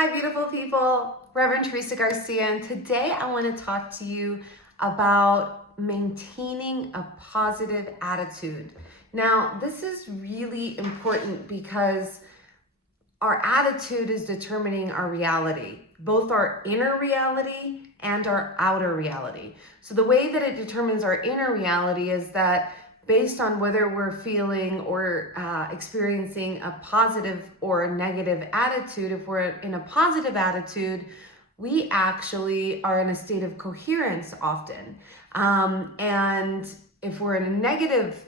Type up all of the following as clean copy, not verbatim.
Hi, beautiful people. Reverend Theresa Garcia, and today I want to talk to you about maintaining a positive attitude. Now, this is really important because our attitude is determining our reality, both our inner reality and our outer reality. So, the way that it determines our inner reality is that based on whether we're feeling or experiencing a positive or a negative attitude, if we're in a positive attitude, we actually are in a state of coherence often. And if we're in a negative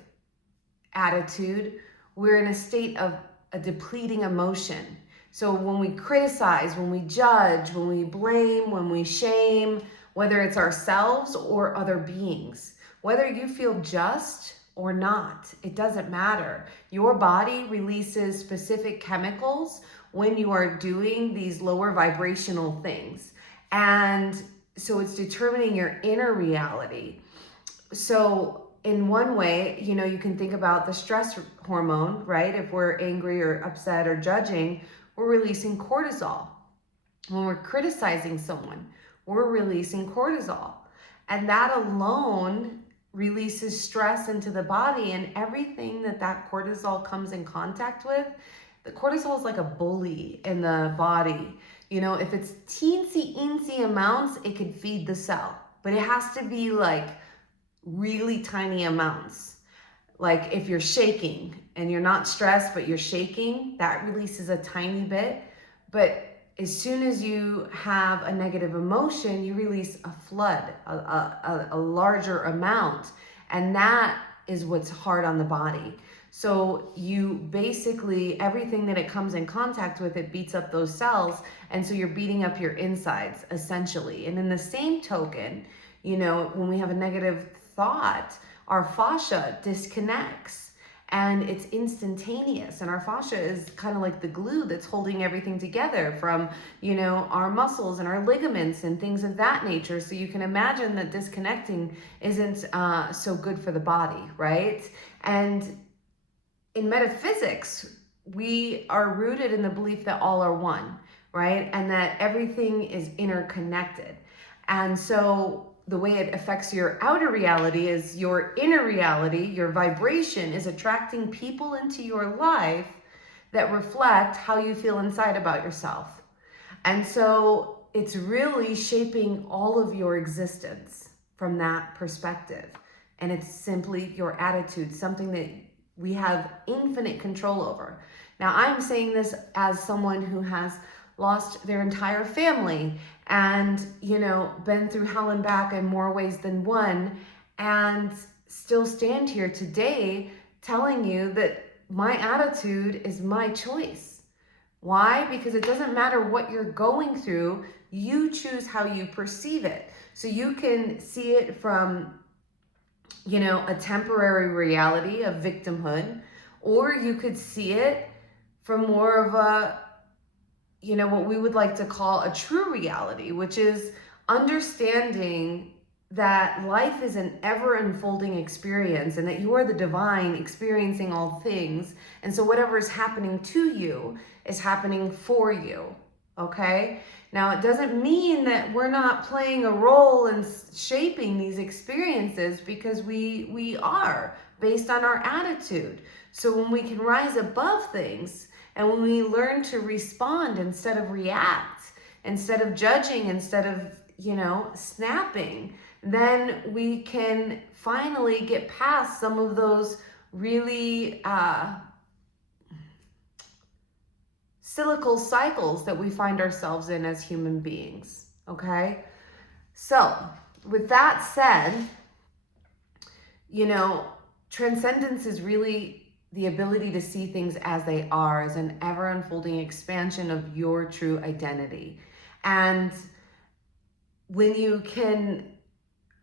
attitude, we're in a state of a depleting emotion. So when we criticize, when we judge, when we blame, when we shame, whether it's ourselves or other beings, whether you feel just or not, it doesn't matter. Your body releases specific chemicals when you are doing these lower vibrational things. And so it's determining your inner reality. So in one way, you can think about the stress hormone, right? If we're angry or upset or judging, we're releasing cortisol. When we're criticizing someone, we're releasing cortisol. And that alone releases stress into the body, and everything that cortisol comes in contact with, the cortisol is like a bully in the body. If it's teensy amounts, it could feed the cell, but it has to be like really tiny amounts. Like if you're shaking and you're not stressed, but you're shaking, that releases a tiny bit. But as soon as you have a negative emotion, you release a flood, a larger amount. And that is what's hard on the body. So you basically, everything that it comes in contact with, it beats up those cells. And so you're beating up your insides, essentially. And in the same token, when we have a negative thought, our fascia disconnects and it's instantaneous. And our fascia is kind of like the glue that's holding everything together from, our muscles and our ligaments and things of that nature. So you can imagine that disconnecting isn't so good for the body, right? And in metaphysics, we are rooted in the belief that all are one, right? And that everything is interconnected. And so the way it affects your outer reality is your inner reality, your vibration is attracting people into your life that reflect how you feel inside about yourself. And so it's really shaping all of your existence from that perspective. And it's simply your attitude, something that we have infinite control over. Now, I'm saying this as someone who has lost their entire family and, been through hell and back in more ways than one, and still stand here today telling you that my attitude is my choice. Why? Because it doesn't matter what you're going through, you choose how you perceive it. So you can see it from, a temporary reality of victimhood, or you could see it from more of a, what we would like to call a true reality, which is understanding that life is an ever unfolding experience and that you are the divine experiencing all things. And so whatever is happening to you is happening for you. Okay? Now, it doesn't mean that we're not playing a role in shaping these experiences, because we are, based on our attitude. So when we can rise above things and when we learn to respond instead of react, instead of judging, instead of, snapping, then we can finally get past some of those really cyclical cycles that we find ourselves in as human beings, okay? So, with that said, transcendence is really the ability to see things as they are, as an ever unfolding expansion of your true identity. And when you can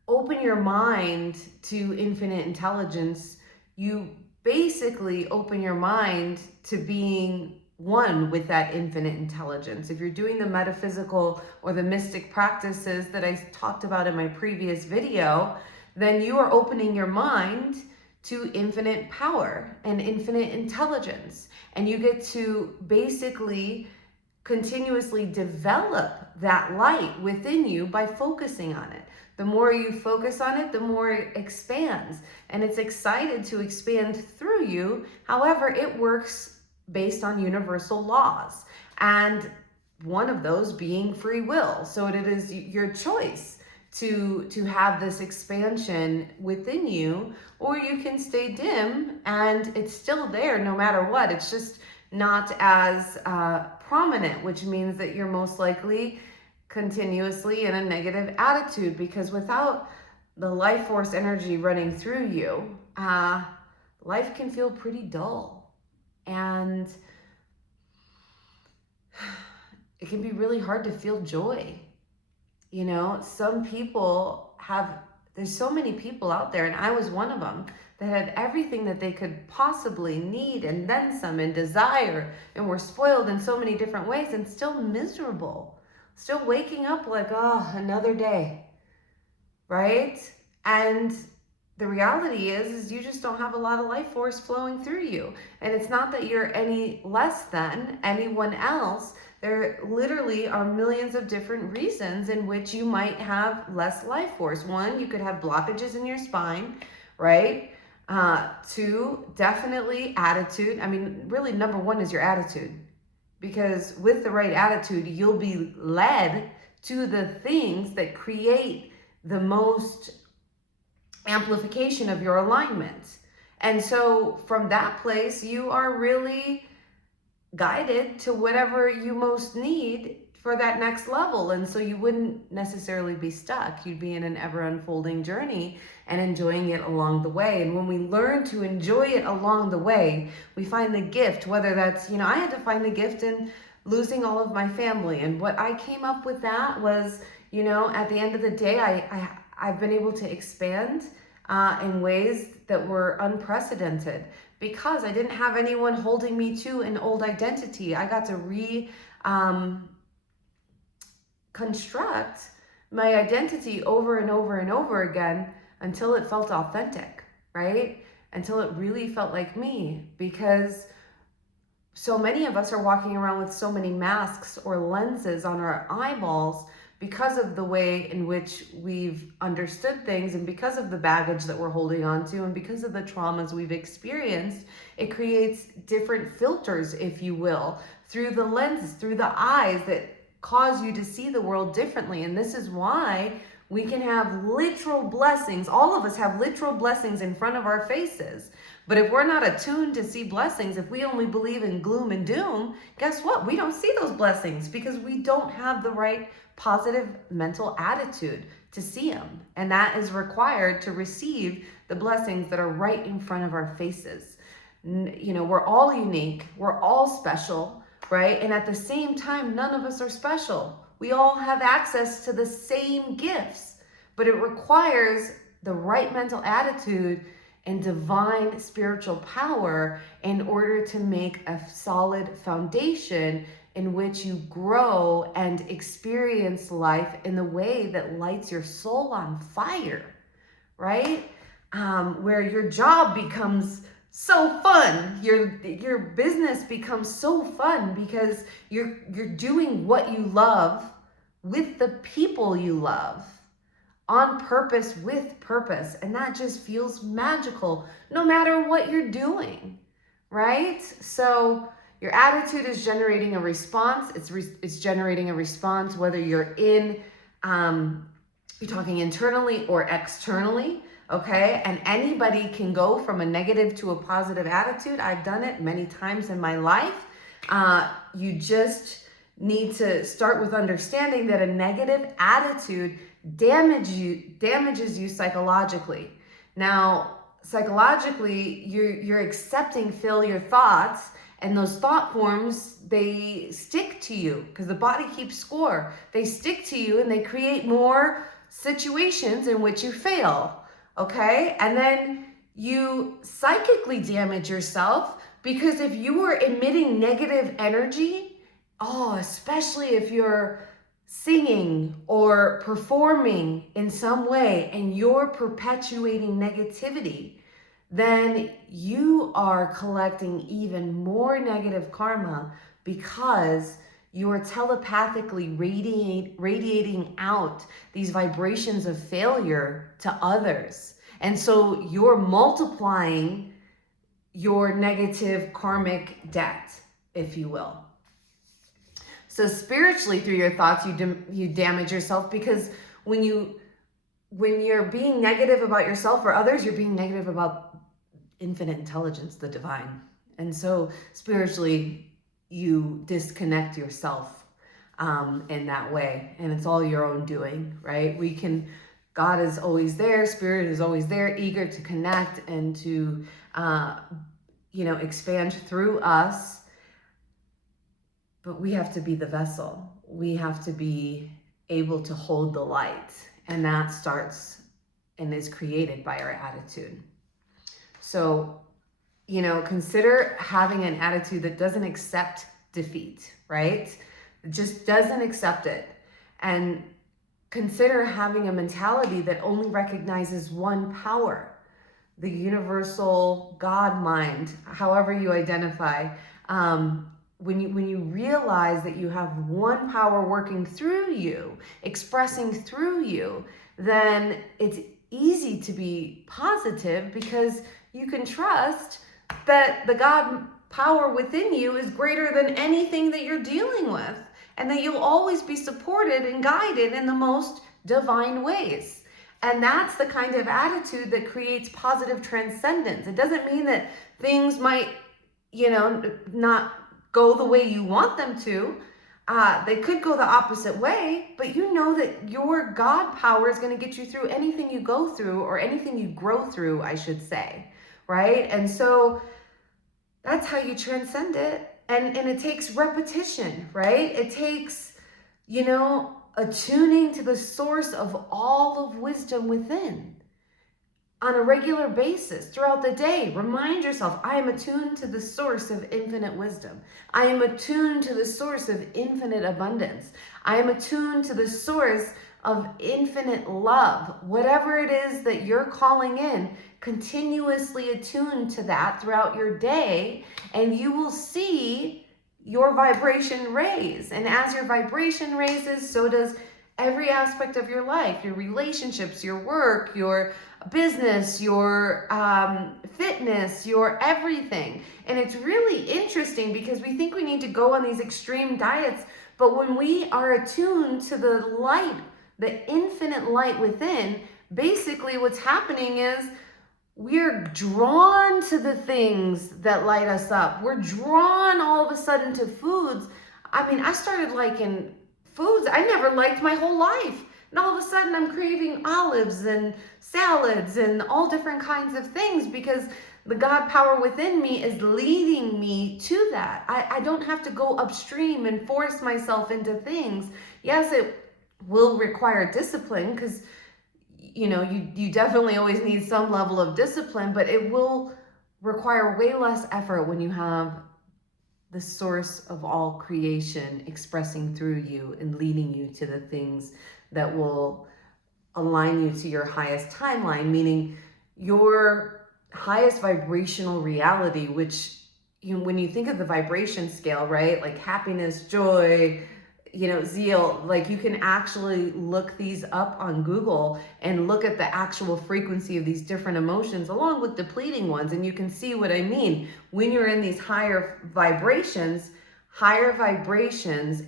open your mind to infinite intelligence, you basically open your mind to being one with that infinite intelligence. If you're doing the metaphysical or the mystic practices that I talked about in my previous video, then you are opening your mind to infinite power and infinite intelligence. And you get to basically continuously develop that light within you by focusing on it. The more you focus on it, the more it expands. And it's excited to expand through you. However, it works based on universal laws. And one of those being free will. So it is your choice to have this expansion within you, or you can stay dim and it's still there no matter what. It's just not as prominent, which means that you're most likely continuously in a negative attitude, because without the life force energy running through you, life can feel pretty dull, and it can be really hard to feel joy. You know, some people have, there's so many people out there, and I was one of them, that had everything that they could possibly need and then some and desire, and were spoiled in so many different ways and still miserable, still waking up like, oh, another day, right? And the reality is you just don't have a lot of life force flowing through you. And it's not that you're any less than anyone else. There literally are millions of different reasons in which you might have less life force. One, you could have blockages in your spine, right? Two, definitely attitude. I mean, really, number one is your attitude. Because with the right attitude, you'll be led to the things that create the most amplification of your alignment. And so from that place, you are really guided to whatever you most need for that next level. And so you wouldn't necessarily be stuck. You'd be in an ever unfolding journey and enjoying it along the way. And when we learn to enjoy it along the way, we find the gift, whether that's, I had to find the gift in losing all of my family. And what I came up with that was, at the end of the day, I've been able to expand in ways that were unprecedented, because I didn't have anyone holding me to an old identity. I got to construct my identity over and over and over again until it felt authentic, right? Until it really felt like me, because so many of us are walking around with so many masks or lenses on our eyeballs because of the way in which we've understood things, and because of the baggage that we're holding on to, and because of the traumas we've experienced. It creates different filters, if you will, through the lenses, through the eyes, that cause you to see the world differently. And this is why we can have literal blessings. All of us have literal blessings in front of our faces. But if we're not attuned to see blessings, if we only believe in gloom and doom, guess what? We don't see those blessings because we don't have the right positive mental attitude to see them. And that is required to receive the blessings that are right in front of our faces. We're all unique. We're all special, right? And at the same time, none of us are special. We all have access to the same gifts, but it requires the right mental attitude and divine spiritual power in order to make a solid foundation in which you grow and experience life in the way that lights your soul on fire, right? Where your job becomes so fun, your business becomes so fun because you're doing what you love with the people you love, on purpose, with purpose, and that just feels magical no matter what you're doing, right? So your attitude is generating a response. It's generating a response whether you're you're talking internally or externally. Okay, and anybody can go from a negative to a positive attitude. I've done it many times in my life. You just need to start with understanding that a negative attitude damages you psychologically. Now, psychologically, you're accepting failure thoughts, and those thought forms, they stick to you because the body keeps score. They stick to you and they create more situations in which you fail. Okay, and then you psychically damage yourself, because if you are emitting negative energy, especially if you're singing or performing in some way and you're perpetuating negativity, then you are collecting even more negative karma, because you're telepathically radiating out these vibrations of failure to others. And so you're multiplying your negative karmic debt, if you will. So spiritually, through your thoughts, you damage yourself, because when you're being negative about yourself or others, you're being negative about infinite intelligence, the divine. And so spiritually, you disconnect yourself in that way, and it's all your own doing, right? God is always there, spirit is always there, eager to connect and to expand through us. But we have to be the vessel. We have to be able to hold the light, and that starts and is created by our attitude. So, consider having an attitude that doesn't accept defeat, right? It just doesn't accept it. And consider having a mentality that only recognizes one power, the universal God mind, however you identify. When you realize that you have one power working through you, expressing through you, then it's easy to be positive, because you can trust that the God power within you is greater than anything that you're dealing with, and that you'll always be supported and guided in the most divine ways. And that's the kind of attitude that creates positive transcendence. It doesn't mean that things might, not go the way you want them to. They could go the opposite way, but you know that your God power is going to get you through anything you go through, or anything you grow through, I should say, right? And so that's how you transcend it. And it takes repetition, right? It takes, attuning to the source of all of wisdom within on a regular basis throughout the day. Remind yourself, I am attuned to the source of infinite wisdom. I am attuned to the source of infinite abundance. I am attuned to the source of infinite love. Whatever it is that you're calling in, continuously attune to that throughout your day, and you will see your vibration raise. And as your vibration raises, so does every aspect of your life, your relationships, your work, your business, your fitness, your everything. And it's really interesting, because we think we need to go on these extreme diets, but when we are attuned to the light, the infinite light within, basically what's happening is we're drawn to the things that light us up. We're drawn all of a sudden to foods. I mean, I started liking foods I never liked my whole life. And all of a sudden I'm craving olives and salads and all different kinds of things, because the God power within me is leading me to that. I don't have to go upstream and force myself into things. Yes, it will require discipline, because you definitely always need some level of discipline, but it will require way less effort when you have the source of all creation expressing through you and leading you to the things that will align you to your highest timeline, meaning your highest vibrational reality, which, when you think of the vibration scale, right? Like happiness, joy, zeal, like you can actually look these up on Google and look at the actual frequency of these different emotions along with depleting ones. And you can see what I mean. When you're in these higher vibrations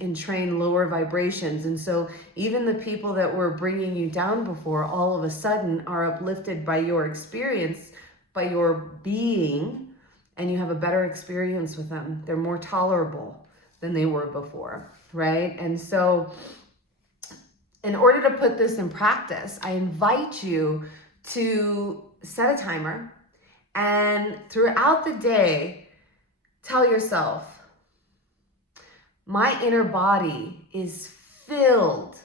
entrain lower vibrations. And so even the people that were bringing you down before, all of a sudden are uplifted by your experience, by your being, and you have a better experience with them. They're more tolerable than they were before, right? And so in order to put this in practice, I invite you to set a timer, and throughout the day, tell yourself, my inner body is filled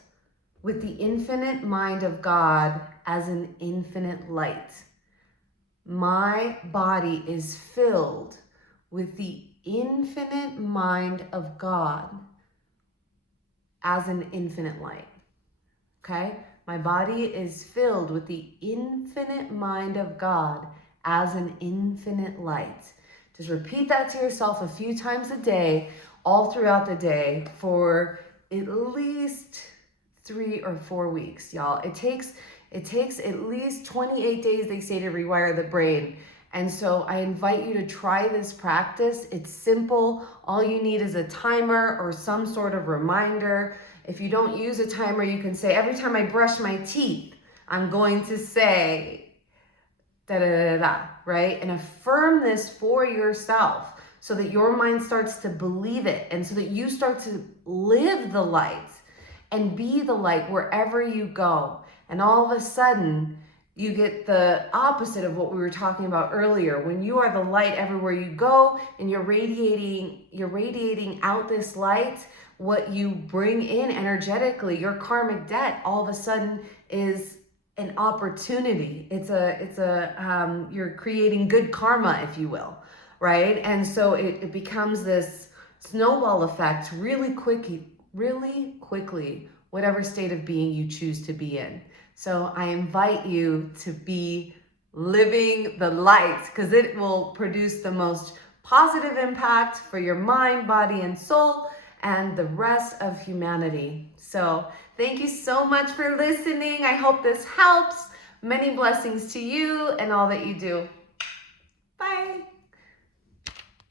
with the infinite mind of God as an infinite light. My body is filled with the infinite mind of God as an infinite light. Okay? My body is filled with the infinite mind of God as an infinite light. Just repeat that to yourself a few times a day, all throughout the day for at least 3 or 4 weeks, y'all. It takes at least 28 days, they say, to rewire the brain. And so I invite you to try this practice. It's simple. All you need is a timer or some sort of reminder. If you don't use a timer, you can say, every time I brush my teeth, I'm going to say da da da da, right? And affirm this for yourself so that your mind starts to believe it and so that you start to live the light and be the light wherever you go. And all of a sudden, you get the opposite of what we were talking about earlier. When you are the light everywhere you go and you're radiating out this light, what you bring in energetically, your karmic debt, all of a sudden is an opportunity. You're creating good karma, if you will, right? And so it becomes this snowball effect really quickly, whatever state of being you choose to be in. So I invite you to be living the light, because it will produce the most positive impact for your mind, body, and soul, and the rest of humanity. So thank you so much for listening. I hope this helps. Many blessings to you and all that you do. Bye.